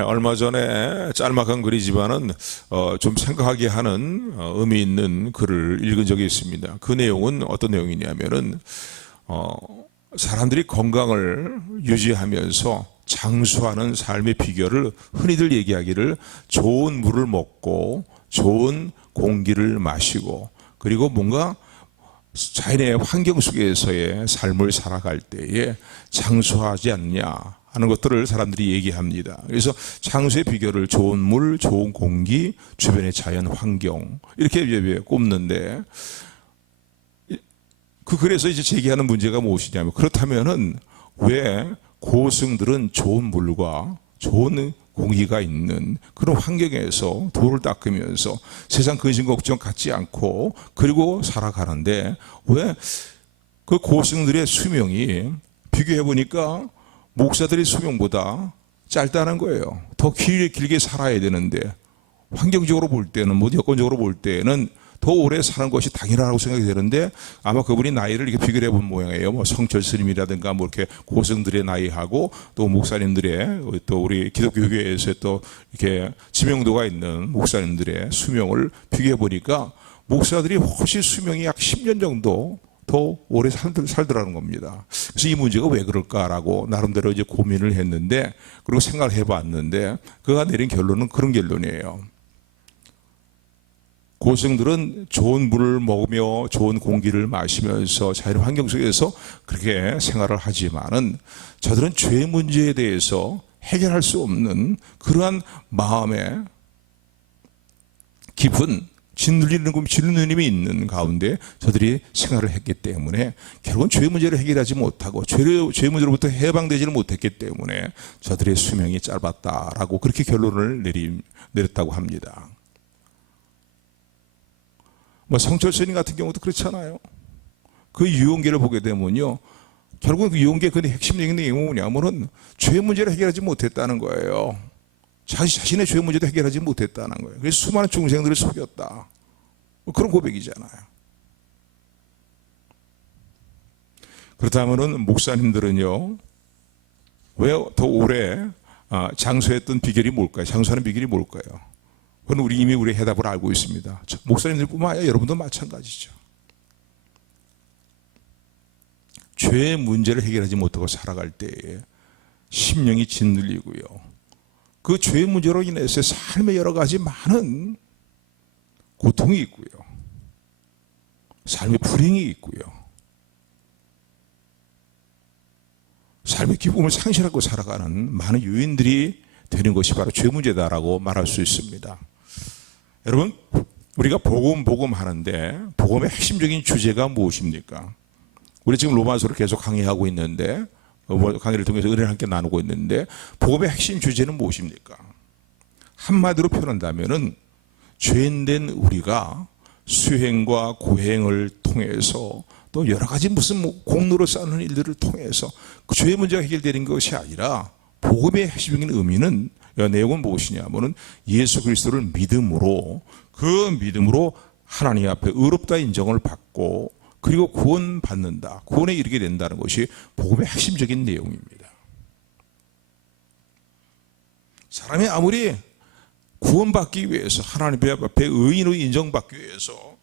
얼마 전에 짤막한 글이지만은 좀 생각하게 하는 의미 있는 글을 읽은 적이 있습니다. 그 내용은 어떤 내용이냐면은 사람들이 건강을 유지하면서 장수하는 삶의 비결을 흔히들 얘기하기를 좋은 물을 먹고 좋은 공기를 마시고 그리고 뭔가 자연의 환경 속에서의 삶을 살아갈 때에 장수하지 않냐 하는 것들을 사람들이 얘기합니다. 그래서 장수의 비결을 좋은 물, 좋은 공기, 주변의 자연 환경 이렇게 꼽는데 그래서 이제 제기하는 문제가 무엇이냐면 그렇다면은 왜 고승들은 좋은 물과 좋은 공기가 있는 그런 환경에서 돌을 닦으면서 세상 근심 걱정 갖지 않고 그리고 살아가는데 왜 그 고승들의 수명이 비교해 보니까 목사들의 수명보다 짧다는 거예요. 더 길게 살아야 되는데 환경적으로 볼 때는 여건적으로 볼 때는 더 오래 사는 것이 당연하다고 생각이 되는데 아마 그분이 나이를 이렇게 비교해 본 모양이에요. 뭐 성철 스님이라든가 뭐 이렇게 고승들의 나이하고 또 목사님들의 또 우리 기독교교회에서 또 이렇게 지명도가 있는 목사님들의 수명을 비교해 보니까 목사들이 훨씬 수명이 약 10년 정도 더 오래 살더라는 겁니다. 그래서 이 문제가 왜 그럴까라고 나름대로 이제 고민을 했는데 그리고 생각을 해봤는데 그가 내린 결론은 그런 결론이에요. 고승들은 좋은 물을 먹으며 좋은 공기를 마시면서 자연 환경 속에서 그렇게 생활을 하지만은 저들은 죄 문제에 대해서 해결할 수 없는 그러한 마음에 깊은 짓눌리는 힘이 있는 가운데 저들이 생활을 했기 때문에 결국은 죄 문제를 해결하지 못하고 죄 문제로부터 해방되지를 못했기 때문에 저들의 수명이 짧았다라고 그렇게 결론을 내렸다고 합니다. 뭐 성철 스님 같은 경우도 그렇잖아요. 그 유언계를 보게 되면요, 결국은 그 유언계 그 핵심적인 내용은 뭐냐면은 죄 문제를 해결하지 못했다는 거예요. 자신의 죄 문제도 해결하지 못했다는 거예요. 그래서 수많은 중생들을 속였다. 그런 고백이잖아요. 그렇다면은 목사님들은요, 왜 더 오래 장수했던 비결이 뭘까요? 장수하는 비결이 뭘까요? 그건 이미 우리 해답을 알고 있습니다. 목사님들뿐만 아니라 여러분도 마찬가지죠. 죄의 문제를 해결하지 못하고 살아갈 때에 심령이 짓눌리고요. 그 죄의 문제로 인해서 삶의 여러 가지 많은 고통이 있고요. 삶의 불행이 있고요. 삶의 기쁨을 상실하고 살아가는 많은 요인들이 되는 것이 바로 죄 문제다라고 말할 수 있습니다. 여러분, 우리가 복음 하는데 복음의 핵심적인 주제가 무엇입니까? 우리 지금 로마서를 계속 강의하고 있는데 강의를 통해서 은혜를 함께 나누고 있는데 복음의 핵심 주제는 무엇입니까? 한마디로 표현한다면은 죄인된 우리가 수행과 고행을 통해서 또 여러 가지 무슨 공로를 쌓는 일들을 통해서 그 죄의 문제가 해결되는 것이 아니라 복음의 핵심적인 의미는 내용은 무엇이냐면은 예수 그리스도를 믿음으로 그 믿음으로 하나님 앞에 의롭다 인정을 받고 그리고 구원받는다. 구원에 이르게 된다는 것이 복음의 핵심적인 내용입니다. 사람이 아무리 구원받기 위해서 하나님 앞에 의인으로 인정받기 위해서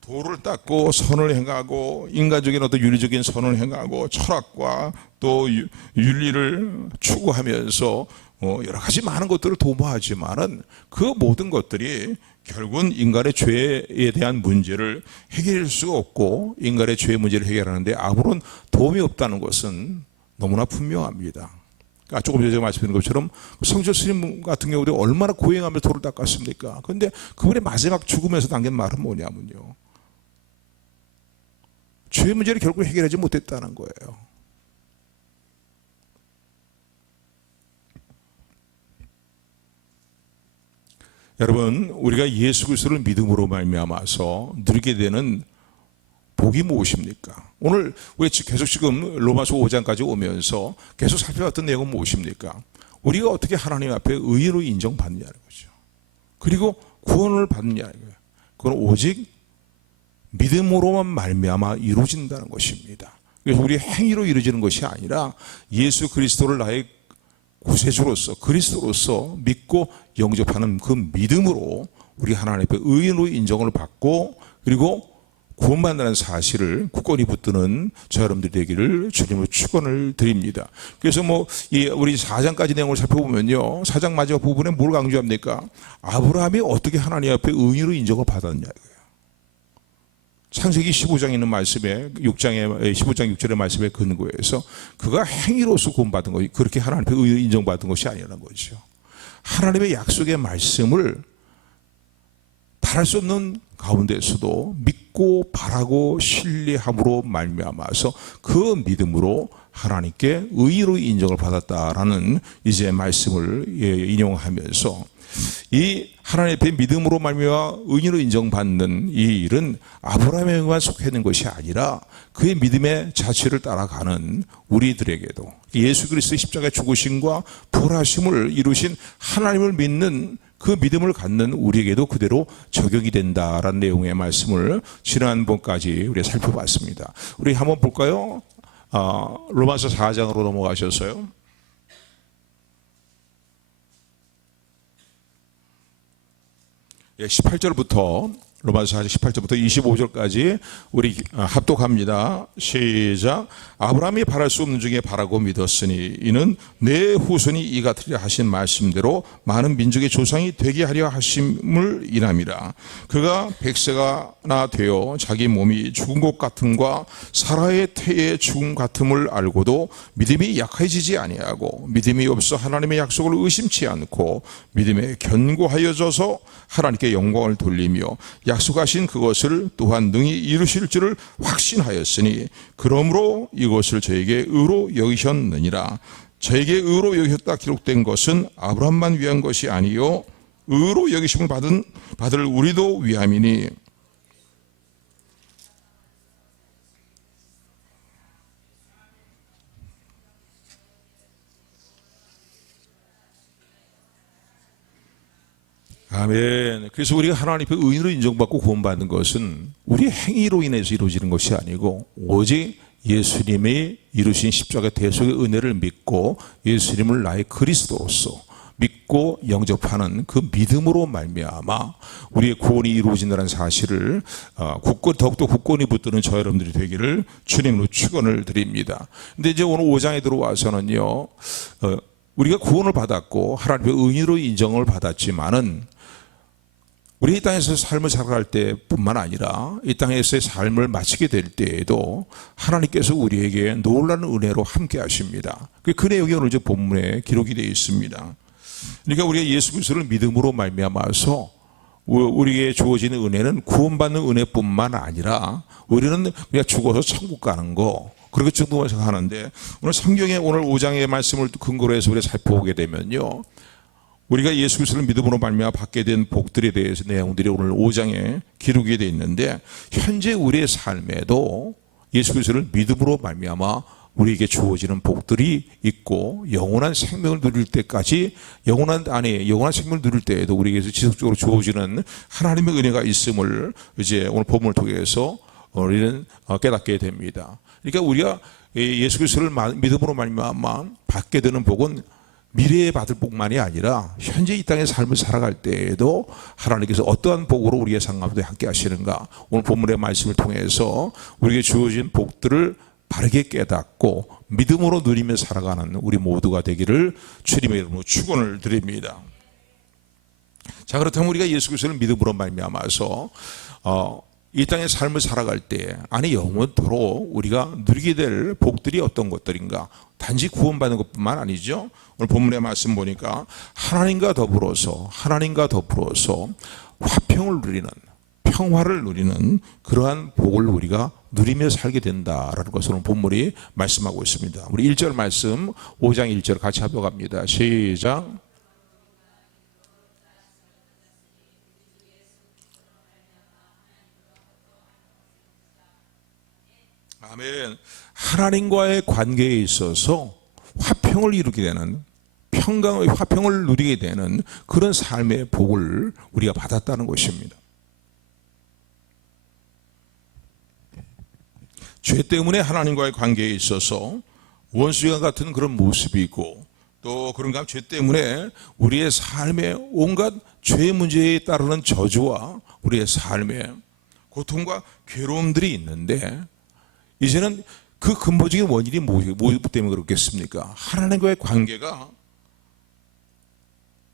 도를 닦고 선을 행하고 인간적인 어떤 윤리적인 선을 행하고 철학과 또 윤리를 추구하면서 여러 가지 많은 것들을 도모하지만은 그 모든 것들이 결국은 인간의 죄에 대한 문제를 해결할 수가 없고 인간의 죄의 문제를 해결하는데 아무런 도움이 없다는 것은 너무나 분명합니다. 그러니까 조금 전에 제가 말씀드린 것처럼 성철 스님 같은 경우도 얼마나 고행하며 도를 닦았습니까? 그런데 그분의 마지막 죽으면서 남긴 말은 뭐냐면요, 죄의 문제를 결국 해결하지 못했다는 거예요. 여러분, 우리가 예수 그리스도를 믿음으로 말미암아서 누리게 되는 복이 무엇입니까? 오늘 우리 계속 지금 로마서 5장까지 오면서 계속 살펴봤던 내용은 무엇입니까? 우리가 어떻게 하나님 앞에 의인으로 인정받느냐는 거죠. 그리고 구원을 받느냐는 거예요. 그건 오직 믿음으로만 말미암아 이루어진다는 것입니다. 그래서 우리 행위로 이루어지는 것이 아니라 예수 그리스도를 나의 구세주로서 그리스도로서 믿고 영접하는 그 믿음으로 우리 하나님 앞에 의인으로 인정을 받고 그리고 구원받는다는 사실을 굳건히 붙드는 저 여러분들이 되기를 주님으로 축원을 드립니다. 그래서 우리 4장까지 내용을 살펴보면요, 4장 마지막 부분에 뭘 강조합니까? 아브라함이 어떻게 하나님 앞에 의인으로 인정을 받았냐 이거예요. 창세기 15장에 있는 말씀에 15장 6절의 말씀에 근거해서 그가 행위로서 구원받은 것이 그렇게 하나님 앞에 의인으로 인정받은 것이 아니라는 거죠. 하나님의 약속의 말씀을 달할 수 없는 가운데서도 믿고 바라고 신뢰함으로 말미암아서 그 믿음으로 하나님께 의로 인정을 받았다라는 이제 말씀을 인용하면서 이 하나님 앞에 믿음으로 말미암아 의인으로 인정받는 이 일은 아브라함에게만 속해 있는 것이 아니라 그의 믿음의 자체를 따라가는 우리들에게도 예수 그리스도의 십자가의 죽으심과 부활하심을 이루신 하나님을 믿는 그 믿음을 갖는 우리에게도 그대로 적용이 된다라는 내용의 말씀을 지난번까지 우리가 살펴봤습니다. 우리 한번 볼까요? 로마서 4장으로 넘어가셨어요. 18절부터 로마서 4장 18절부터 25절까지 우리 합독합니다. 시작. 아브라함이 바랄 수 없는 중에 바라고 믿었으니 이는 내 후손이 이 같으리라 하신 말씀대로 많은 민족의 조상이 되게 하려 하심을 인함이라. 그가 100세가 되어 자기 몸이 죽은 것 같음과 사라의 태의 죽음 같음을 알고도 믿음이 약해지지 아니하고 믿음이 없어 하나님의 약속을 의심치 않고 믿음에 견고하여져서 하나님께 영광을 돌리며 약속하신 그것을 또한 능히 이루실 줄을 확신하였으니 그러므로 이것을 저에게 의로 여기셨느니라. 저에게 의로 여기셨다 기록된 것은 아브라함만 위한 것이 아니요 의로 여기심을 받을 우리도 위함이니 아멘. 그래서 우리가 하나님 앞에 의인으로 인정받고 구원받는 것은 우리의 행위로 인해서 이루어지는 것이 아니고 오직 예수님이 이루신 십자가 대속의 은혜를 믿고 예수님을 나의 그리스도로서 믿고 영접하는 그 믿음으로 말미암아 우리의 구원이 이루어진다는 사실을 더욱더 굳건히 붙드는 저 여러분들이 되기를 주님으로 축원을 드립니다. 근데 이제 오늘 5장에 들어와서는요, 우리가 구원을 받았고 하나님의 의인으로 인정을 받았지만은 우리 이 땅에서 삶을 살아갈 때뿐만 아니라 이 땅에서의 삶을 마치게 될 때에도 하나님께서 우리에게 놀라운 은혜로 함께 하십니다. 그 내용이 오늘 이제 본문에 기록이 되어 있습니다. 그러니까 우리가 예수 그리스도를 믿음으로 말미암아서 우리에게 주어지는 은혜는 구원받는 은혜뿐만 아니라 우리는 그냥 죽어서 천국 가는 거 그렇게 정도만 생각하는데 오늘 성경의 오늘 5장의 말씀을 근거로 해서 우리가 살펴보게 되면요, 우리가 예수 그리스도를 믿음으로 말미암아 받게 된 복들에 대해서 내용들이 오늘 5장에 기록이 되어 있는데 현재 우리의 삶에도 예수 그리스도를 믿음으로 말미암아 우리에게 주어지는 복들이 있고 영원한 생명을 누릴 때까지 영원한 생명을 누릴 때에도 우리에게서 지속적으로 주어지는 하나님의 은혜가 있음을 이제 오늘 본문을 통해서 우리는 깨닫게 됩니다. 그러니까 우리가 예수 그리스도를 믿음으로 말미암아 받게 되는 복은 미래에 받을 복만이 아니라 현재 이 땅의 삶을 살아갈 때에도 하나님께서 어떠한 복으로 우리의 삶 가운데 함께 하시는가 오늘 본문의 말씀을 통해서 우리에게 주어진 복들을 바르게 깨닫고 믿음으로 누리며 살아가는 우리 모두가 되기를 주님의 이름으로 축원을 드립니다. 자, 그렇다면 우리가 예수 그리스도를 믿음으로 말미암아서 이 땅의 삶을 살아갈 때 영원토록 우리가 누리게 될 복들이 어떤 것들인가? 단지 구원받는 것뿐만 아니죠. 오늘 본문의 말씀 보니까 하나님과 더불어서 화평을 누리는, 평화를 누리는 그러한 복을 우리가 누리며 살게 된다라는 것을 오늘 본문이 말씀하고 있습니다. 우리 1절 말씀 5장 1절 같이 합독합니다. 시작. 아멘. 하나님과의 관계에 있어서 화평을 이루게 되는 화평을 누리게 되는 그런 삶의 복을 우리가 받았다는 것입니다. 죄 때문에 하나님과의 관계에 있어서 원수와 같은 그런 모습이 있고 또 그런가 하면 죄 때문에 우리의 삶에 온갖 죄 문제에 따르는 저주와 우리의 삶에 고통과 괴로움들이 있는데, 이제는 그 근본적인 원인이 뭐 때문에 그렇겠습니까? 하나님과의 관계가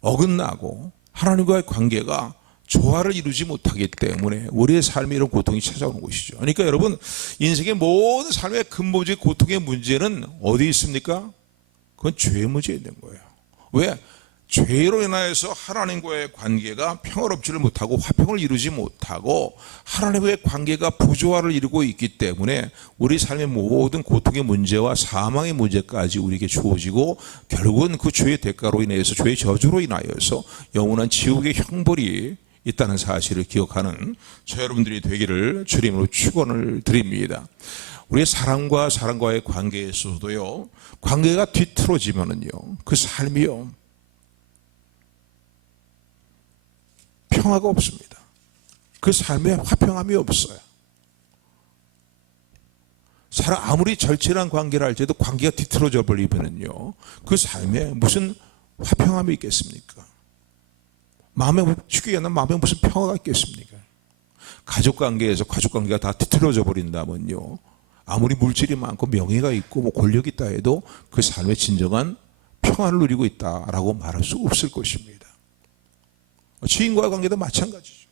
어긋나고 하나님과의 관계가 조화를 이루지 못하기 때문에 우리의 삶에 이런 고통이 찾아오는 것이죠. 그러니까 여러분, 인생의 모든 삶의 근본적인 고통의 문제는 어디 있습니까? 그건 죄의 문제에 있는 거예요. 왜? 죄로 인하여서 하나님과의 관계가 평화롭지를 못하고 화평을 이루지 못하고 하나님과의 관계가 부조화를 이루고 있기 때문에 우리 삶의 모든 고통의 문제와 사망의 문제까지 우리에게 주어지고, 결국은 그 죄의 대가로 인해서, 죄의 저주로 인하여서 영원한 지옥의 형벌이 있다는 사실을 기억하는 저 여러분들이 되기를 주님으로 축원을 드립니다. 우리의 사람과 사람과의 관계에서도요, 관계가 뒤틀어지면은요, 그 삶이요, 평화가 없습니다. 그 삶에 화평함이 없어요. 사람 아무리 절친한 관계를 할지라도 관계가 뒤틀어져 버리면은요, 그 삶에 무슨 화평함이 있겠습니까? 마음에, 쉽게 얘기하면 마음에 무슨 평화가 있겠습니까? 가족 관계에서 가족 관계가 다 뒤틀어져 버린다면요, 아무리 물질이 많고 명예가 있고 뭐 권력이 있다 해도 그 삶의 진정한 평화를 누리고 있다라고 말할 수 없을 것입니다. 지인과의 관계도 마찬가지죠.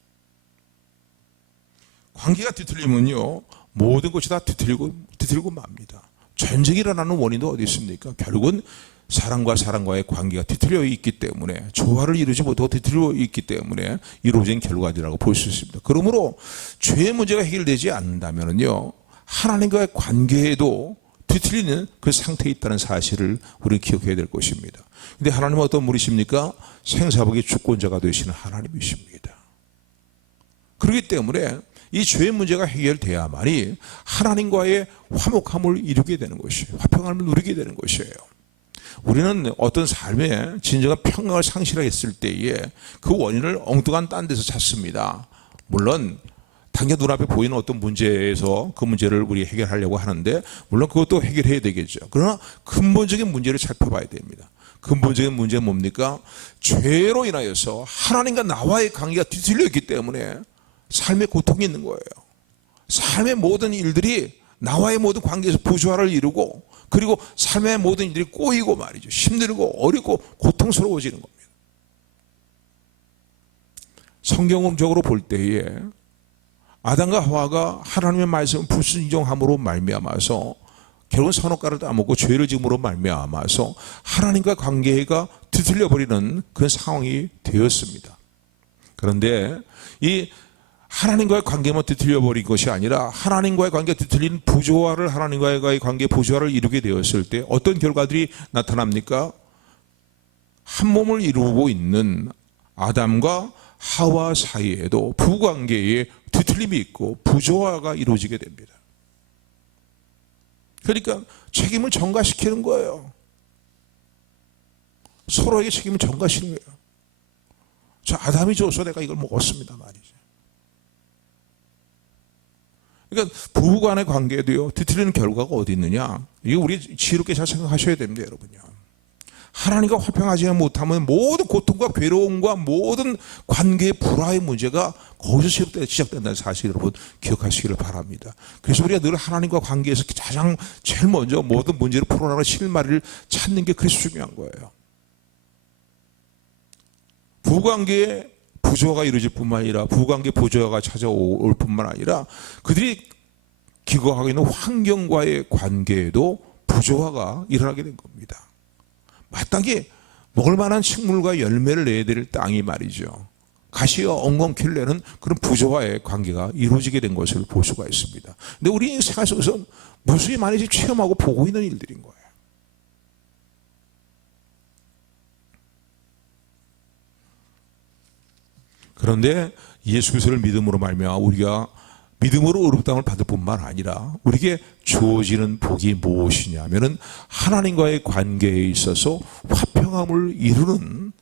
관계가 뒤틀리면요, 모든 것이 다 뒤틀리고 맙니다. 전쟁이 일어나는 원인도 어디 있습니까? 결국은 사람과 사람과의 관계가 뒤틀려 있기 때문에, 조화를 이루지 못하고 뒤틀려 있기 때문에 이루어진 결과들이라고 볼 수 있습니다. 그러므로 죄의 문제가 해결되지 않는다면요, 하나님과의 관계에도 뒤틀리는 그 상태에 있다는 사실을 우리는 기억해야 될 것입니다. 근데 하나님은 어떤 분이십니까? 생사복의 주권자가 되시는 하나님이십니다. 그렇기 때문에 이 죄의 문제가 해결돼야만이 하나님과의 화목함을 이루게 되는 것이에요. 화평함을 누리게 되는 것이에요. 우리는 어떤 삶에 진정한 평강을 상실했을 때에 그 원인을 엉뚱한 딴 데서 찾습니다. 물론 당장 눈앞에 보이는 어떤 문제에서 그 문제를 우리 해결하려고 하는데, 물론 그것도 해결해야 되겠죠. 그러나 근본적인 문제를 살펴봐야 됩니다. 근본적인 문제는 뭡니까? 죄로 인하여서 하나님과 나와의 관계가 뒤틀려 있기 때문에 삶에 고통이 있는 거예요. 삶의 모든 일들이 나와의 모든 관계에서 부조화를 이루고, 그리고 삶의 모든 일들이 꼬이고 말이죠. 힘들고 어렵고 고통스러워지는 겁니다. 성경적으로 볼 때에 아담과 하와가 하나님의 말씀을 불순종함으로 말미암아서 결국은 선악과를 따먹고 죄를 지음으로 말미암아서 하나님과 관계가 뒤틀려 버리는 그런 상황이 되었습니다. 그런데 이 하나님과의 관계만 뒤틀려 버린 것이 아니라 하나님과의 관계가 뒤틀린 부조화를, 하나님과의 관계 부조화를 이루게 되었을 때 어떤 결과들이 나타납니까? 한 몸을 이루고 있는 아담과 하와 사이에도 부관계에 뒤틀림이 있고 부조화가 이루어지게 됩니다. 그러니까 책임을 전가시키는 거예요. 서로에게 책임을 전가시키는 거예요. 저 아담이 줘서 내가 이걸 먹었습니다 말이죠. 그러니까 부부 간의 관계도요, 뒤틀리는 결과가 어디 있느냐? 이거 우리 지혜롭게 잘 생각하셔야 됩니다, 여러분요. 하나님과 화평하지 못하면 모든 고통과 괴로움과 모든 관계의 불화의 문제가 거기서 시작된다는 사실 여러분 기억하시기를 바랍니다. 그래서 우리가 늘 하나님과 관계에서 가장 제일 먼저 모든 문제를 풀어나가는 실마리를 찾는 게 그래서 중요한 거예요. 부부관계에 부조화가 이루어질 뿐만 아니라, 부부관계 부조화가 찾아올 뿐만 아니라 그들이 기거하고 있는 환경과의 관계에도 부조화가 일어나게 된 겁니다. 마땅히 먹을 만한 식물과 열매를 내야 될 땅이 말이죠, 가시가 엉겅퀴를 내는 그런 부조화의 관계가 이루어지게 된 것을 볼 수가 있습니다. 근데 우리 생활 속에서 무수히 많이 체험하고 보고 있는 일들인 거예요. 그런데 예수 그리스도를 믿음으로 말미암아 우리가 믿음으로 의롭다함을 받을 뿐만 아니라 우리에게 주어지는 복이 무엇이냐면은 하나님과의 관계에 있어서 화평함을 이루는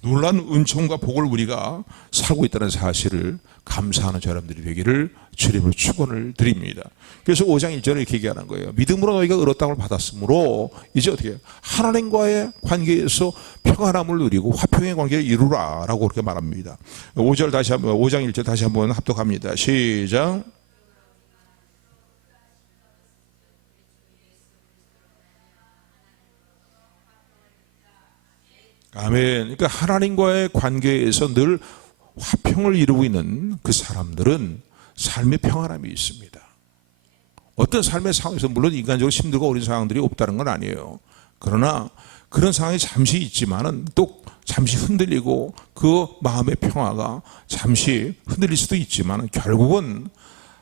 놀라운 은총과 복을 우리가 살고 있다는 사실을 감사하는 사람들이 되기를 주님으로 축원을 드립니다. 그래서 5장 1절에 이렇게 얘기하는 거예요. 믿음으로 너희가 의롭다함을 받았으므로 이제 어떻게 해요? 하나님과의 관계에서 평안함을 누리고 화평의 관계를 이루라 라고 그렇게 말합니다. 5절 다시 한번, 5장 1절 다시 한번 합독합니다. 시작. 아멘. 그러니까 하나님과의 관계에서 늘 화평을 이루고 있는 그 사람들은 삶의 평안함이 있습니다. 어떤 삶의 상황에서 물론 인간적으로 힘들고 어려운 상황들이 없다는 건 아니에요. 그러나 그런 상황이 잠시 있지만은 또 잠시 흔들리고 그 마음의 평화가 잠시 흔들릴 수도 있지만 결국은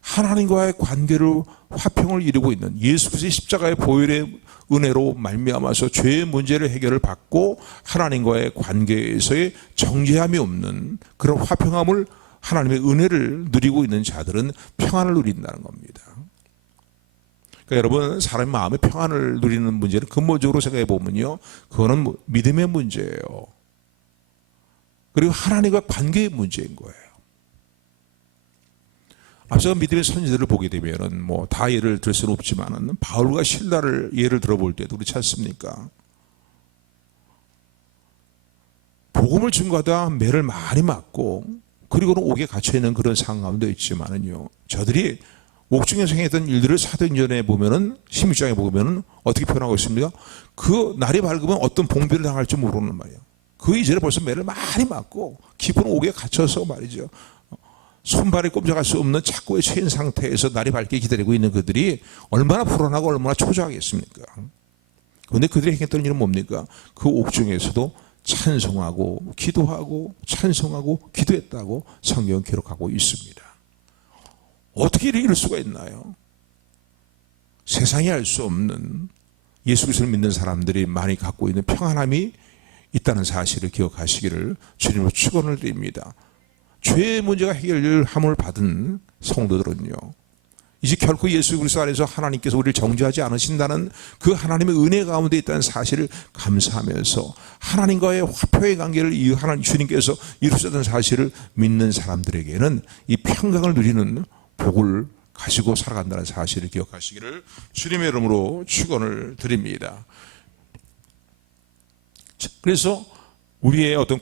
하나님과의 관계로 화평을 이루고 있는 예수 그리스도의 십자가의 보혈의 은혜로 말미암아서 죄의 문제를 해결을 받고 하나님과의 관계에서의 정죄함이 없는 그런 화평함을 하나님의 은혜를 누리고 있는 자들은 평안을 누린다는 겁니다. 그러니까 여러분 사람의 마음의 평안을 누리는 문제는 근본적으로 생각해 보면요, 그거는 믿음의 문제예요. 그리고 하나님과 관계의 문제인 거예요. 앞서 믿음의 선지자들을 보게 되면은 뭐 다 예를 들 수는 없지만은 바울과 실라를 예를 들어볼 때도 그렇지 않습니까? 복음을 증거하다 매를 많이 맞고 그리고는 옥에 갇혀 있는 그런 상황도 있지만은요, 저들이 옥중에서 행했던 일들을 사도행전에 보면은 16장에 보면은 어떻게 표현하고 있습니까? 그 날이 밝으면 어떤 봉비를 당할지 모르는 말이에요. 그 이전에 벌써 매를 많이 맞고 깊은 옥에 갇혀서 말이죠. 손발이 꼼짝할 수 없는 착고에 처한 상태에서 날이 밝게 기다리고 있는 그들이 얼마나 불안하고 얼마나 초조하겠습니까? 그런데 그들이 행했던 일은 뭡니까? 그 옥중에서도 찬송하고 기도하고 찬송하고 기도했다고 성경은 기록하고 있습니다. 어떻게 이럴 수가 있나요? 세상이 알 수 없는 예수 그리스도를 믿는 사람들이 많이 갖고 있는 평안함이 있다는 사실을 기억하시기를 주님으로 축원을 드립니다. 죄의 문제가 해결함을 받은 성도들은요, 이제 결코 예수 그리스도 안에서 하나님께서 우리를 정죄하지 않으신다는 그 하나님의 은혜 가운데 있다는 사실을 감사하면서 하나님과의 화평의 관계를 하나님 주님께서 이루셨다는 사실을 믿는 사람들에게는 이 평강을 누리는 복을 가지고 살아간다는 사실을 기억하시기를 주님의 이름으로 축원을 드립니다. 그래서 우리의 어떤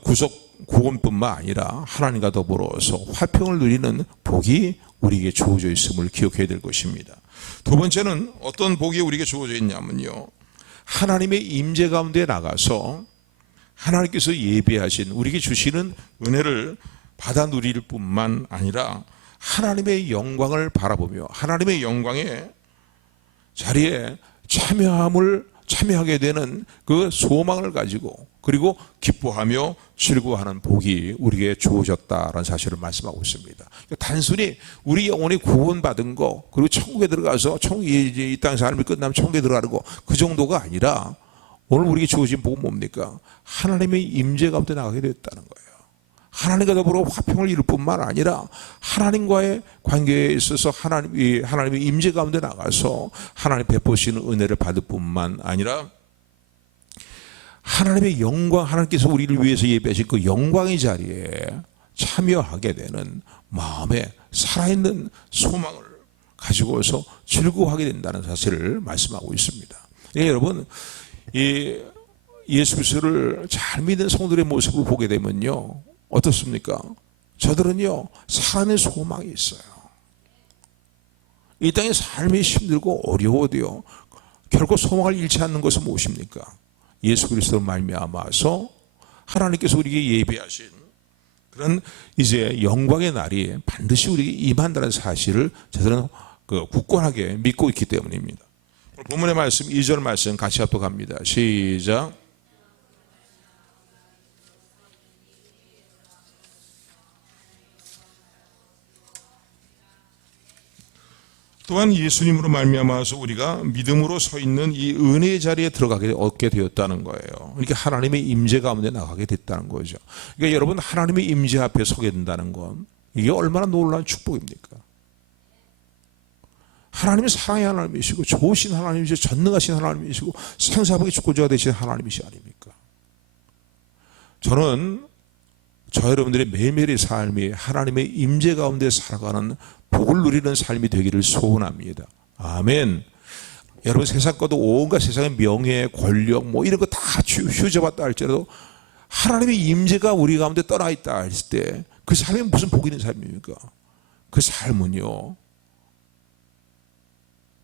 구원뿐만 아니라 하나님과 더불어서 화평을 누리는 복이 우리에게 주어져 있음을 기억해야 될 것입니다. 두 번째는 어떤 복이 우리에게 주어져 있냐면요, 하나님의 임재 가운데 나가서 하나님께서 예비하신 우리에게 주시는 은혜를 받아 누릴 뿐만 아니라 하나님의 영광을 바라보며 하나님의 영광의 자리에 참여하게 되는 그 소망을 가지고 그리고 기뻐하며 즐거워하는 복이 우리에게 주어졌다라는 사실을 말씀하고 있습니다. 단순히 우리 영혼이 구원받은 거 그리고 천국에 들어가서 이 땅 삶이 끝나면 천국에 들어가는 거 그 정도가 아니라 오늘 우리에게 주어진 복은 뭡니까? 하나님의 임재 가운데 나가게 됐다는 거예요. 하나님과 더불어 화평을 이룰 뿐만 아니라 하나님과의 관계에 있어서 하나님의 임재 가운데 나가서 하나님 베푸시는 은혜를 받을 뿐만 아니라 하나님의 영광, 하나님께서 우리를 위해서 예배하신 그 영광의 자리에 참여하게 되는 마음에 살아있는 소망을 가지고서 즐거워하게 된다는 사실을 말씀하고 있습니다. 여러분, 이 예수 그리스도를 잘 믿는 성도들의 모습을 보게 되면요, 어떻습니까? 저들은요, 살아있는 소망이 있어요. 이 땅의 삶이 힘들고 어려워도요, 결코 소망을 잃지 않는 것은 무엇입니까? 예수 그리스도로 말미암아서 하나님께서 우리에게 예비하신 그런 이제 영광의 날이 반드시 우리에게 임한다는 사실을 저들은 굳건하게 믿고 있기 때문입니다. 본문의 말씀 2절 말씀 같이 합독합니다. 시작. 또한 예수님으로 말미암아서 우리가 믿음으로 서 있는 이 은혜의 자리에 얻게 되었다는 거예요. 그러니까 하나님의 임재 가운데 나가게 됐다는 거죠. 그러니까 여러분, 하나님의 임재 앞에 서게 된다는 건 이게 얼마나 놀라운 축복입니까? 하나님이 사랑의 하나님이시고 좋으신 하나님이시고 전능하신 하나님이시고 생사복의 주권자가 되신 하나님이시 아닙니까? 저는 저 여러분들의 매일매일의 삶이 하나님의 임재 가운데 살아가는 복을 누리는 삶이 되기를 소원합니다. 아멘. 여러분 세상 것도 온갖 세상의 명예, 권력 뭐 이런 거 다 휴져봤다 할지라도 하나님의 임재가 우리 가운데 떠나 있다 했을 때 그 삶이 무슨 복 있는 삶입니까? 그 삶은요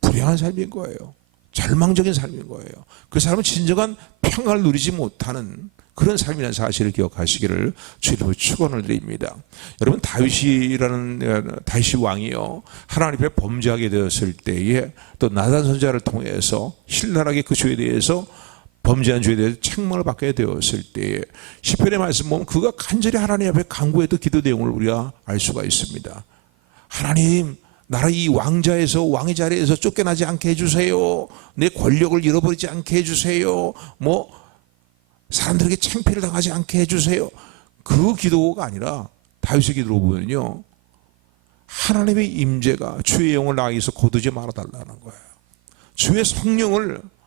불행한 삶인 거예요. 절망적인 삶인 거예요. 그 삶은 진정한 평안을 누리지 못하는 그런 삶이라는 사실을 기억하시기를 주님으로 축원을 드립니다. 여러분 다윗 왕이요 하나님 앞에 범죄하게 되었을 때에 또 나단 선지자를 통해서 신랄하게 그 죄에 대해서 범죄한 죄에 대해서 책망을 받게 되었을 때에 시편의 말씀 보면 그가 간절히 하나님 앞에 간구했던 기도 내용을 우리가 알 수가 있습니다. 하나님 나를 이 왕자에서 왕의 자리에서 쫓겨나지 않게 해주세요. 내 권력을 잃어버리지 않게 해주세요. 뭐 사람들에게 창피를 당하지 않게 해주세요. 그 기도가 아니라 다윗의 기도로 보면요 하나님의 임재가 주의 영을 나에게서 거두지 말아달라는 거예요. 주의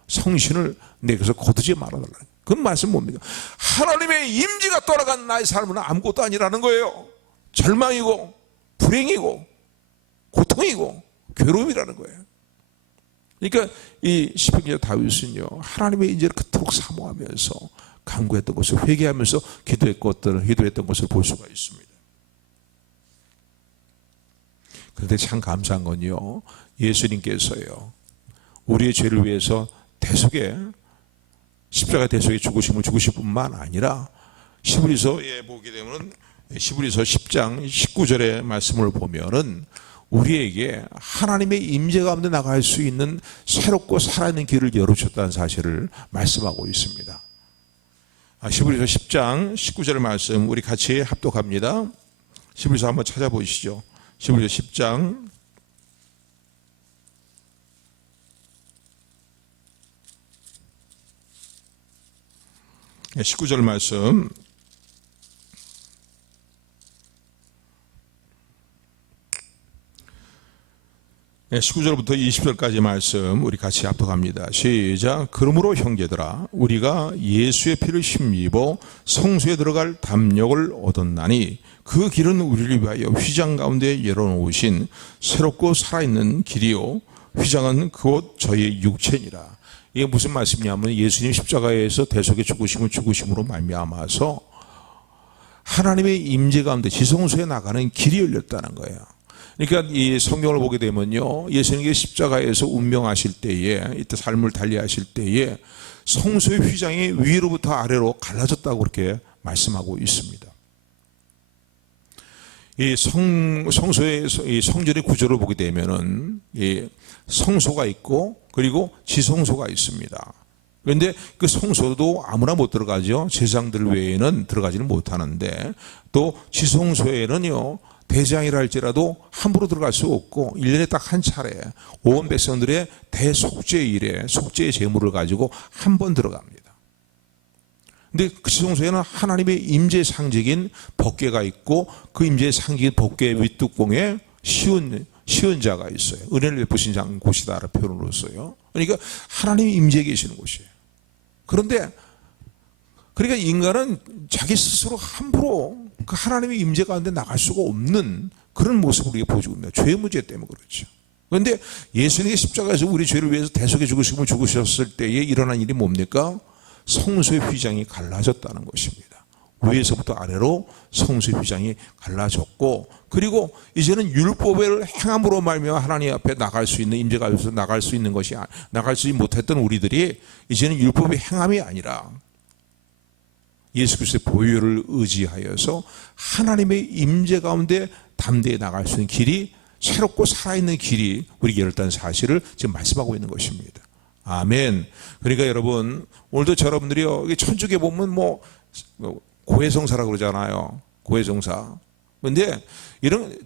성신을 내게서 거두지 말아달라는 거예요. 그 말씀 뭡니까? 하나님의 임재가 떠나간 나의 삶은 아무것도 아니라는 거예요. 절망이고 불행이고 고통이고 괴로움이라는 거예요. 그러니까 이 시편 기자 다윗은요 하나님의 임재를 그토록 사모하면서 간구했던 것을 회개하면서 기도했던 것을 볼 수가 있습니다. 그런데 참 감사한 건요 예수님께서요 우리의 죄를 위해서 십자가 대속에 죽으심을 죽으실 뿐만 아니라 히브리서에 보게 되면 히브리서 10장 19절의 말씀을 보면은 우리에게 하나님의 임재 가운데 나갈 수 있는 새롭고 살아있는 길을 열어주셨다는 사실을 말씀하고 있습니다. 히브리서 10장 19절 말씀 우리 같이 합독합니다. 히브리서 한번 찾아보시죠. 히브리서 10장 19절 말씀 19절부터 20절까지 말씀 우리 같이 합독합니다. 시작. 그러므로 형제들아 우리가 예수의 피를 힘입어 성소에 들어갈 담력을 얻었나니 그 길은 우리를 위하여 휘장 가운데 열어놓으신 새롭고 살아있는 길이요 휘장은 그곳 저희 육체니라. 이게 무슨 말씀이냐면 예수님 십자가에서 대속의 죽으심으로 말미암아서 하나님의 임재 가운데 지성소에 나가는 길이 열렸다는 거예요. 그러니까 이 성경을 보게 되면요 예수님께 십자가에서 운명하실 때에 이때 삶을 달리하실 때에 성소의 휘장이 위로부터 아래로 갈라졌다고 그렇게 말씀하고 있습니다. 이 성소의 이 성전의 구조를 보게 되면은 이 성소가 있고 그리고 지성소가 있습니다. 그런데 그 성소도 아무나 못 들어가죠. 제사장들 외에는 들어가지는 못하는데 또 지성소에는요 대장이라 할지라도 함부로 들어갈 수 없고 1년에 딱 한 차례 온 백성들의 대속죄일에 속죄의 제물을 가지고 한 번 들어갑니다. 근데 그 지성소에는 하나님의 임재 상징인 법궤가 있고 그 임재 상징인 법궤 윗뚜껑에 시은 자가 있어요. 은혜를 베푸신 곳이다라는 표현으로써요. 그러니까 하나님이 임재해 계시는 곳이에요. 그런데 그러니까 인간은 자기 스스로 함부로 그 하나님의 임재 가운데 나갈 수가 없는 그런 모습을 우리가 보여주고 있습니다. 죄의 문제 때문에 그렇죠. 그런데 예수님의 십자가에서 우리 죄를 위해서 대속의 죽으심을 죽으셨을 때에 일어난 일이 뭡니까? 성소의 휘장이 갈라졌다는 것입니다. 위에서부터 아래로 성소의 휘장이 갈라졌고 그리고 이제는 율법을 행함으로 말미암아 하나님 앞에 나갈 수 있는 임재 가운데서 나갈 수 있는 것이 나갈지 못했던 우리들이 이제는 율법의 행함이 아니라 예수 그리스도의 보혈을 의지하여서 하나님의 임재 가운데 담대히 나갈 수 있는 길이 새롭고 살아있는 길이 우리에게 열렸다는 사실을 지금 말씀하고 있는 것입니다. 아멘. 그러니까 여러분 오늘도 여러분들이요 천주교에 보면 뭐 고해성사라고 그러잖아요. 고해성사. 그런데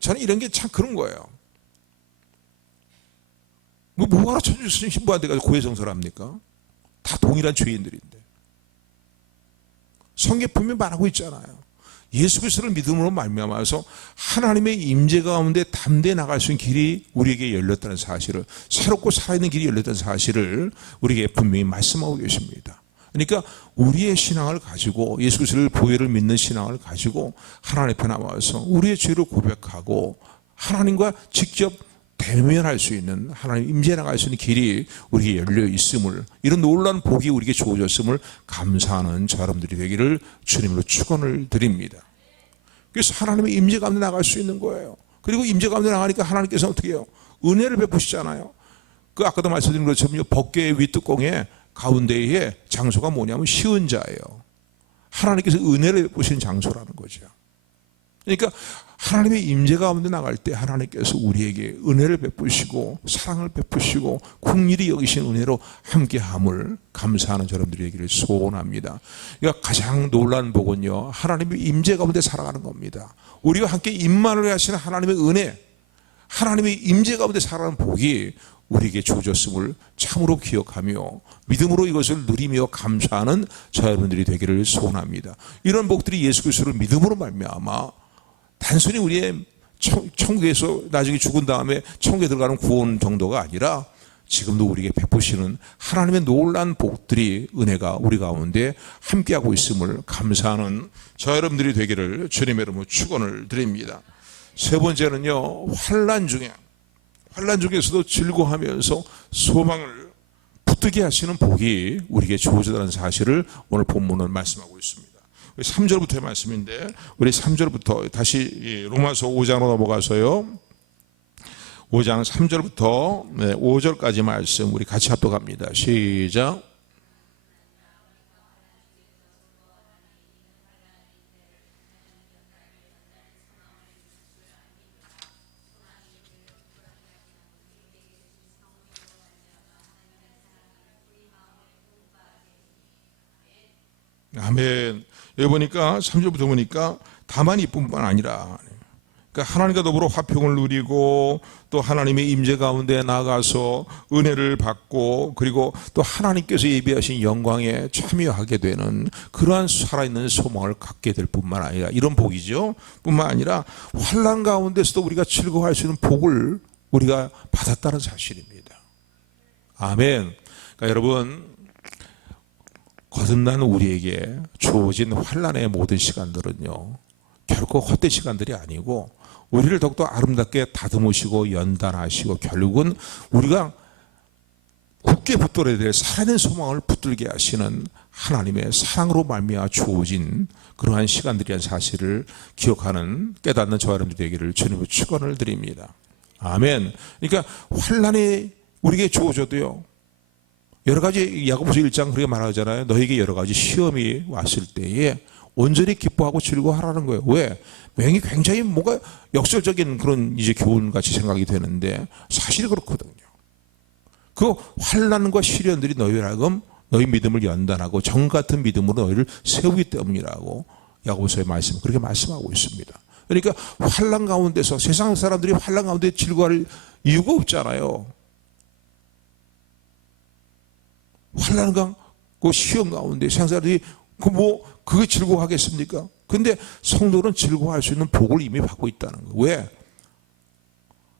저는 이런 게 참 그런 거예요. 뭐하러 천주교 스님 신부한테 가서 고해성사를 합니까? 다 동일한 죄인들인데. 성경에 분명히 말하고 있잖아요. 예수 그리스도를 믿음으로 말미암아서 하나님의 임재 가운데 담대히 나갈 수 있는 길이 우리에게 열렸다는 사실을 새롭고 살아있는 길이 열렸다는 사실을 우리에게 분명히 말씀하고 계십니다. 그러니까 우리의 신앙을 가지고 예수 그리스도를 보혈을 믿는 신앙을 가지고 하나님 앞에 나와서 우리의 죄를 고백하고 하나님과 직접 대면할 수 있는, 하나님 임재 나갈 수 있는 길이 우리에게 열려 있음을, 이런 놀라운 복이 우리에게 주어졌음을 감사하는 저 여러분들이 되기를 주님으로 축원을 드립니다. 그래서 하나님의 임재 가운데 나갈 수 있는 거예요. 그리고 임재 가운데 나가니까 하나님께서 어떻게 해요? 은혜를 베푸시잖아요. 그 아까도 말씀드린 것처럼 법궤의 윗뚜껑에 가운데에 장소가 뭐냐면 시은자예요. 하나님께서 은혜를 베푸신 장소라는 거죠. 그러니까 하나님의 임재 가운데 나갈 때 하나님께서 우리에게 은혜를 베푸시고 사랑을 베푸시고 긍휼히 여기신 은혜로 함께함을 감사하는 여러분들이 되기를 소원합니다. 그러니까 가장 놀라운 복은요, 하나님의 임재 가운데 살아가는 겁니다. 우리와 함께 임만을 하시는 하나님의 은혜, 하나님의 임재 가운데 살아가는 복이 우리에게 주어졌음을 참으로 기억하며 믿음으로 이것을 누리며 감사하는 저 여러분들이 되기를 소원합니다. 이런 복들이 예수 그리스도를 믿음으로 말미암아 단순히 우리의 천국에서 나중에 죽은 다음에 천국에 들어가는 구원 정도가 아니라 지금도 우리에게 베푸시는 하나님의 놀라운 복들이, 은혜가 우리 가운데 함께하고 있음을 감사하는 저 여러분들이 되기를 주님의 이름으로 축원을 드립니다. 세 번째는요, 환난 중에서도 즐거워하면서 소망을 붙들게 하시는 복이 우리에게 주어졌다는 사실을 오늘 본문은 말씀하고 있습니다. 3절부터의 말씀인데, 우리 3절부터 다시 로마서 5장으로 넘어가서요, 5장 3절부터 5절까지 말씀 우리 같이 합독합니다. 시작. 아멘. 여기 보니까 3절부터 보니까 다만 이뿐만 아니라, 그러니까 하나님과 더불어 화평을 누리고 또 하나님의 임재 가운데 나가서 은혜를 받고 그리고 또 하나님께서 예비하신 영광에 참여하게 되는 그러한 살아있는 소망을 갖게 될 뿐만 아니라, 이런 복이죠. 뿐만 아니라 환난 가운데서도 우리가 즐거워할 수 있는 복을 우리가 받았다는 사실입니다. 아멘. 그러니까 여러분, 거듭난 우리에게 주어진 환난의 모든 시간들은요, 결코 헛된 시간들이 아니고 우리를 더욱더 아름답게 다듬으시고 연단하시고 결국은 우리가 굳게 붙들어야 될 살아있는 소망을 붙들게 하시는 하나님의 사랑으로 말미암아 주어진 그러한 시간들이란 사실을 기억하는, 깨닫는 저 여러분들 되기를 주님의 축원을 드립니다. 아멘. 그러니까 환난이 우리에게 주어져도요, 여러 가지, 야고보서 1장 그렇게 말하잖아요. 너에게 여러 가지 시험이 왔을 때에 온전히 기뻐하고 즐거워하라는 거예요. 왜? 명이 굉장히 뭔가 역설적인 그런 이제 교훈같이 생각이 되는데 사실이 그렇거든요. 그 환난과 시련들이 너희를 하여금 너희 믿음을 연단하고 정 같은 믿음으로 너희를 세우기 때문이라고 야고보서의 말씀 그렇게 말씀하고 있습니다. 그러니까 환난 가운데서, 세상 사람들이 환난 가운데 즐거워할 이유가 없잖아요. 환난과 그 시험 가운데 세상 사람들이 그거 즐거워하겠습니까? 근데 성도는 즐거워할 수 있는 복을 이미 받고 있다는 거예요. 왜?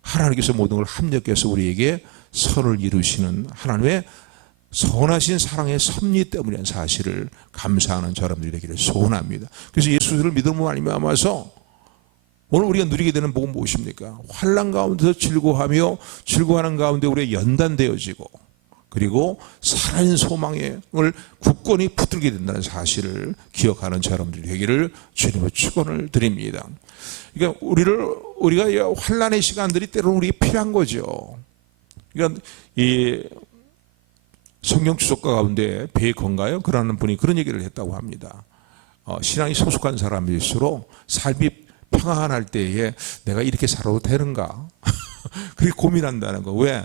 하나님께서 모든 걸 합력해서 우리에게 선을 이루시는 하나님의 선하신 사랑의 섭리 때문이라는 사실을 감사하는 사람들이 되기를 소원합니다. 그래서 예수를 믿음으로 말미암아서 오늘 우리가 누리게 되는 복은 무엇입니까? 환난 가운데서 즐거워하며 즐거워하는 가운데 우리가 연단되어지고 그리고 살아있는 소망을 굳건히 붙들게 된다는 사실을 기억하는 여러분들이 되기를 주님의 축원을 드립니다. 그러니까 우리가 환난의 시간들이 때로는 우리에게 필요한 거죠. 그러니까 이 성경 주석가 가운데 베이컨가요? 그러는 분이 그런 얘기를 했다고 합니다. 신앙이 성숙한 사람일수록 삶이 평안할 때에 내가 이렇게 살아도 되는가? 그렇게 고민한다는 거. 왜?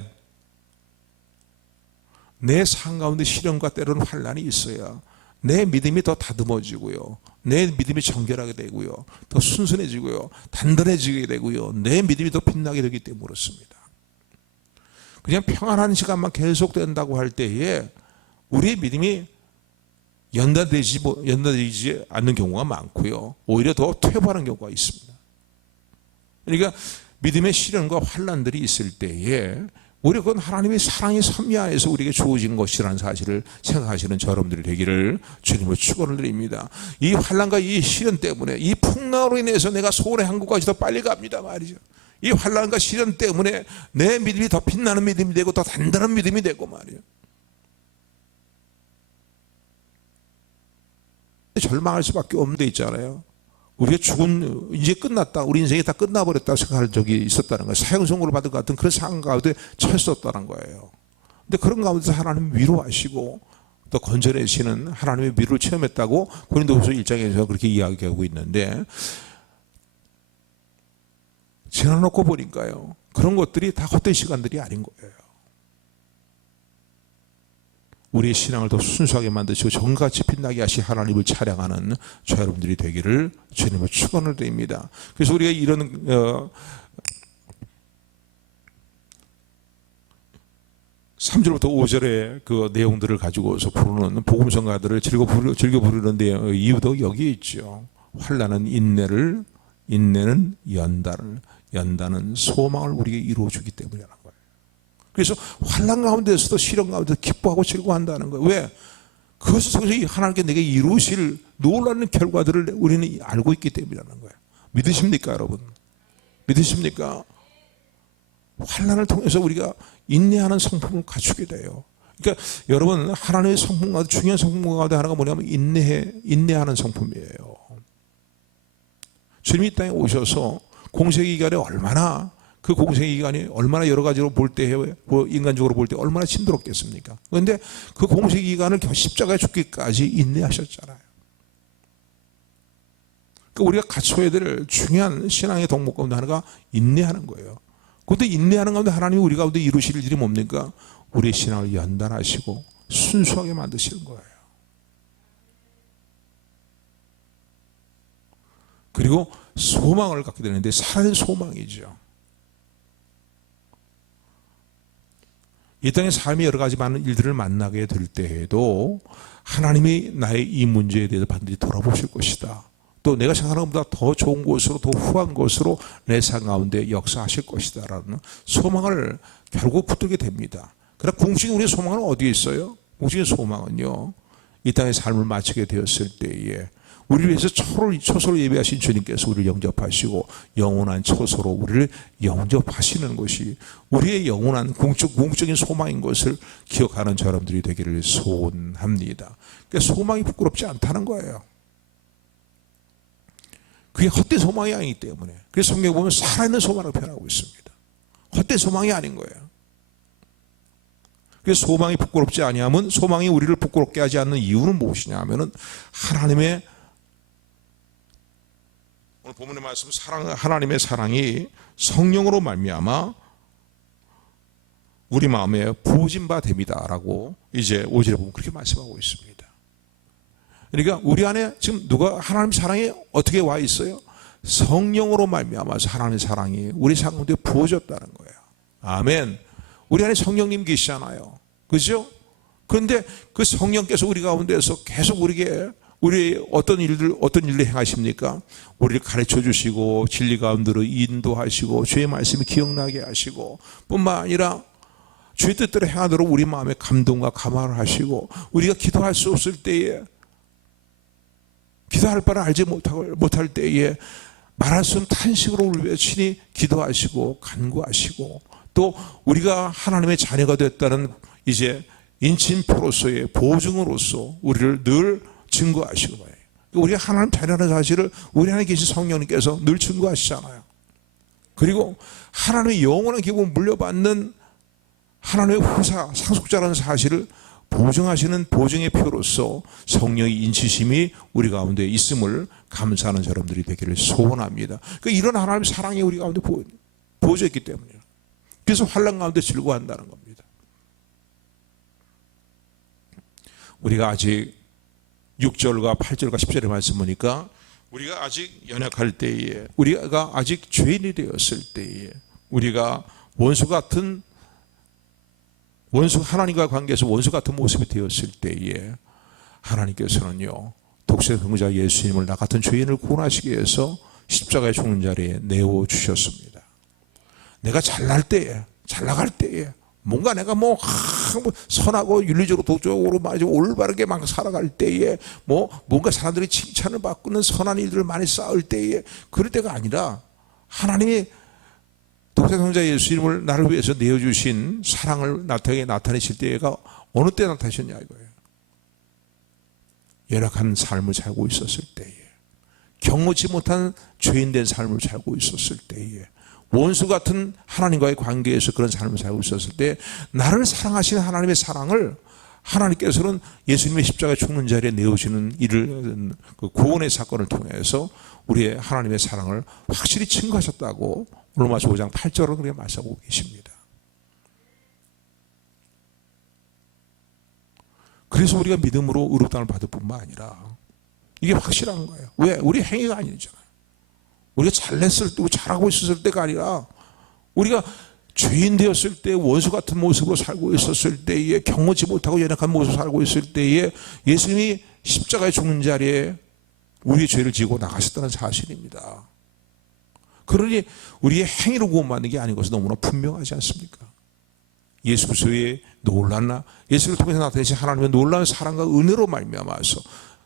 내 삶 가운데 시련과 때로는 환난이 있어야 내 믿음이 더 다듬어지고요, 내 믿음이 정결하게 되고요, 더 순순해지고요, 단단해지게 되고요, 내 믿음이 더 빛나게 되기 때문에 그렇습니다. 그냥 평안한 시간만 계속된다고 할 때에 우리의 믿음이 연단되지 않는 경우가 많고요, 오히려 더 퇴보하는 경우가 있습니다. 그러니까 믿음의 시련과 환난들이 있을 때에 오히려 그건 하나님의 사랑의 섭리 안에서 우리에게 주어진 것이라는 사실을 생각하시는 여러분들이 되기를 주님으로 축원을 드립니다. 이 환난과 이 시련 때문에, 이 풍랑으로 인해서 내가 소원의 한국까지 더 빨리 갑니다 말이죠. 이 환난과 시련 때문에 내 믿음이 더 빛나는 믿음이 되고 더 단단한 믿음이 되고 말이에요. 절망할 수밖에 없는 데 있잖아요. 우리가 죽은, 이제 끝났다, 우리 인생이 다 끝나버렸다 생각할 적이 있었다는 거예요. 사형선고를 받을 것 같은 그런 상황 가운데 처했었다는 거예요. 근데 그런 가운데서 하나님 위로하시고 또 건져내시는 하나님의 위로를 체험했다고 고린도후서 1장에서 그렇게 이야기하고 있는데, 지나놓고 보니까요, 그런 것들이 다 헛된 시간들이 아닌 거예요. 우리의 신앙을 더 순수하게 만드시고 정같이 빛나게 하시 하나님을 찬양하는 저 여러분들이 되기를 주님을 축원을 드립니다. 그래서 우리가 이런 3절부터 5절의 그 내용들을 가지고서 부르는 복음성가들을 즐겨 부르는 이유도 여기에 있죠. 환난은 인내를, 인내는 연단은 소망을 우리에게 이루어주기 때문이라는 거예요. 그래서 환난 가운데서도 시련 가운데서 기뻐하고 즐거워한다는 거예요. 왜? 그것을 통해서 하나님께 내게 이루실 놀라운 결과들을 우리는 알고 있기 때문이라는 거예요. 믿으십니까 여러분? 믿으십니까? 환난을 통해서 우리가 인내하는 성품을 갖추게 돼요. 그러니까 여러분, 하나님의 성품 가운데 중요한 성품 가운데 하나가 뭐냐면 인내하는 성품이에요. 주님이 이 땅에 오셔서 공생기간에 얼마나, 그 공생기간이 얼마나 여러 가지로 볼 때, 인간적으로 볼 때 얼마나 힘들었겠습니까? 그런데 그 공생기간을 십자가에 죽기까지 인내하셨잖아요. 그러니까 우리가 갖춰야 될 중요한 신앙의 덕목 가운데 하나가 인내하는 거예요. 그런데 인내하는 가운데 하나님이 우리 가운데 이루실 일이 뭡니까? 우리의 신앙을 연단하시고 순수하게 만드시는 거예요. 그리고 소망을 갖게 되는데, 살아있는 소망이죠. 이 땅의 삶이 여러 가지 많은 일들을 만나게 될 때에도 하나님이 나의 이 문제에 대해서 반드시 돌아보실 것이다. 또 내가 생각하는 것보다 더 좋은 곳으로, 더 후한 곳으로 내 삶 가운데 역사하실 것이다 라는 소망을 결국 붙들게 됩니다. 그러나 공식인 우리의 소망은 어디에 있어요? 공식의 소망은요, 이 땅의 삶을 마치게 되었을 때에 우리를 위해서 초소로 예배하신 주님께서 우리를 영접하시고 영원한 초소로 우리를 영접하시는 것이 우리의 영원한 궁극적인 소망인 것을 기억하는 여러분들이 되기를 소원합니다. 그러니까 소망이 부끄럽지 않다는 거예요. 그게 헛된 소망이 아니기 때문에. 그래서 성경에 보면 살아있는 소망을 표현하고 있습니다. 헛된 소망이 아닌 거예요. 그래서 소망이 부끄럽지 아니하면, 소망이 우리를 부끄럽게 하지 않는 이유는 무엇이냐 하면은 하나님의, 오늘 본문의 말씀, 하나님의 사랑이 성령으로 말미암아 우리 마음에 부어진 바 됩니다라고 이제 5절에 보면 그렇게 말씀하고 있습니다. 그러니까 우리 안에 지금 하나님 사랑이 어떻게 와 있어요? 성령으로 말미암아서 하나님의 사랑이 우리 삶 가운데 부어졌다는 거예요. 아멘. 우리 안에 성령님 계시잖아요. 그죠? 그런데 그 성령께서 우리 가운데서 계속 우리 어떤 일을 행하십니까? 우리를 가르쳐 주시고 진리 가운데로 인도하시고 주의 말씀이 기억나게 하시고, 뿐만 아니라 주의 뜻대로 행하도록 우리 마음에 감동과 감화를 하시고, 우리가 기도할 수 없을 때에, 기도할 바를 알지 못할 때에 말할 수 없는 탄식으로 우리 친히 기도하시고 간구하시고, 또 우리가 하나님의 자녀가 됐다는 이제 인침표로서의 보증으로서 우리를 늘 증거하시고 봐요. 우리가 하나님 자녀라는 사실을 우리 안에 계신 성령님께서 늘 증거하시잖아요. 그리고 하나님의 영원한 기쁨을 물려받는 하나님의 후사, 상속자라는 사실을 보증하시는 보증의 표로서 성령의 인치심이 우리 가운데 있음을 감사하는 여러분들이 되기를 소원합니다. 그러니까 이런 하나님의 사랑이 우리 가운데 부어져 있기 때문이에요. 그래서 환난 가운데 즐거워한다는 겁니다. 우리가 아직 6절과 8절과 10절의 말씀 보니까 우리가 아직 연약할 때에, 우리가 아직 죄인이 되었을 때에, 우리가 하나님과 관계에서 원수 같은 모습이 되었을 때에 하나님께서는요, 독생자 성자 예수님을 나 같은 죄인을 구원하시기 위해서 십자가에 죽는 자리에 내어주셨습니다. 내가 잘 나갈 때에 뭔가 내가 뭐 선하고 윤리적으로 도적으로 말이죠 올바르게 막 살아갈 때에 뭔가 사람들이 칭찬을 받고는 선한 일들을 많이 쌓을 때에 그럴 때가 아니라 하나님이 독생 성자 예수님을 나를 위해서 내어주신 사랑을 나타내실 때가 어느 때 나타나셨냐 이거예요. 열악한 삶을 살고 있었을 때에, 경험치 못한 죄인된 삶을 살고 있었을 때에, 원수 같은 하나님과의 관계에서 그런 삶을 살고 있었을 때 나를 사랑하시는 하나님의 사랑을 하나님께서는 예수님의 십자가에 죽는 자리에 내어주시는 일을 그 구원의 사건을 통해서 우리의 하나님의 사랑을 확실히 증거하셨다고 로마서 5장 8절로 그렇게 말씀하고 계십니다. 그래서 우리가 믿음으로 의롭다함을 받을 뿐만 아니라 이게 확실한 거예요. 왜? 우리 행위가 아니잖아요. 우리가 잘냈을 때, 잘하고 있었을 때가 아니라 우리가 죄인 되었을 때, 원수 같은 모습으로 살고 있었을 때에, 경험치 못하고 연약한 모습으로 살고 있을 때에 예수님이 십자가에 죽는 자리에 우리의 죄를 지고 나가셨다는 사실입니다. 그러니 우리의 행위로 구원받는 게 아닌 것은 너무나 분명하지 않습니까? 예수 그리스도의 놀라나 예수를 통해서 나타내신 하나님의 놀라운 사랑과 은혜로 말미암아서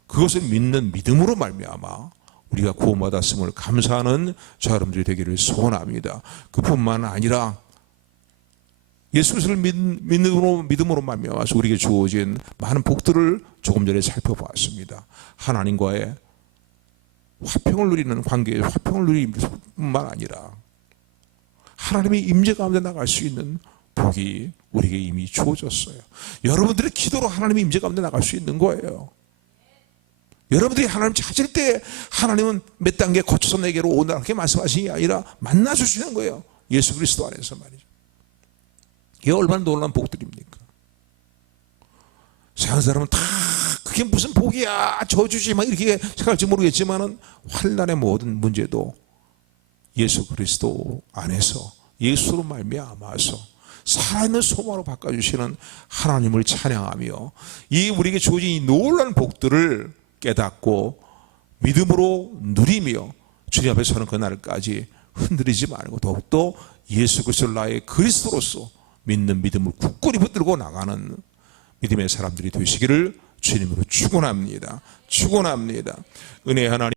그것을 믿는 믿음으로 말미암아 우리가 구원받았음을 감사하는 저 여러분들이 되기를 소원합니다. 그뿐만 아니라 예수 그리스도를 믿음으로 말미암아서 우리에게 주어진 많은 복들을 조금 전에 살펴보았습니다. 하나님과의 화평을 누리는 관계에서 화평을 누리는 뿐만 아니라 하나님의 임재 가운데 나갈 수 있는 복이 우리에게 이미 주어졌어요. 여러분들의 기도로 하나님의 임재 가운데 나갈 수 있는 거예요. 여러분들이 하나님 찾을 때 하나님은 몇 단계 거쳐서 내게로 오라 이렇게 말씀하시는 게 아니라 만나주시는 거예요. 예수 그리스도 안에서 말이죠. 이게 얼마나 놀라운 복들입니까? 세상 사람은 다 그게 무슨 복이야 저주지 막 이렇게 생각할지 모르겠지만은 환난의 모든 문제도 예수 그리스도 안에서 예수로 말미암아서 살아있는 소망으로 바꿔주시는 하나님을 찬양하며 이 우리에게 주어진 이 놀라운 복들을 깨닫고 믿음으로 누리며 주님 앞에 서는 그날까지 흔들리지 말고 더욱더 예수 그리스도를 나의 그리스도로서 믿는 믿음을 굳건히 붙들고 나가는 믿음의 사람들이 되시기를 주님으로 축원합니다. 축원합니다. 은혜의 하나님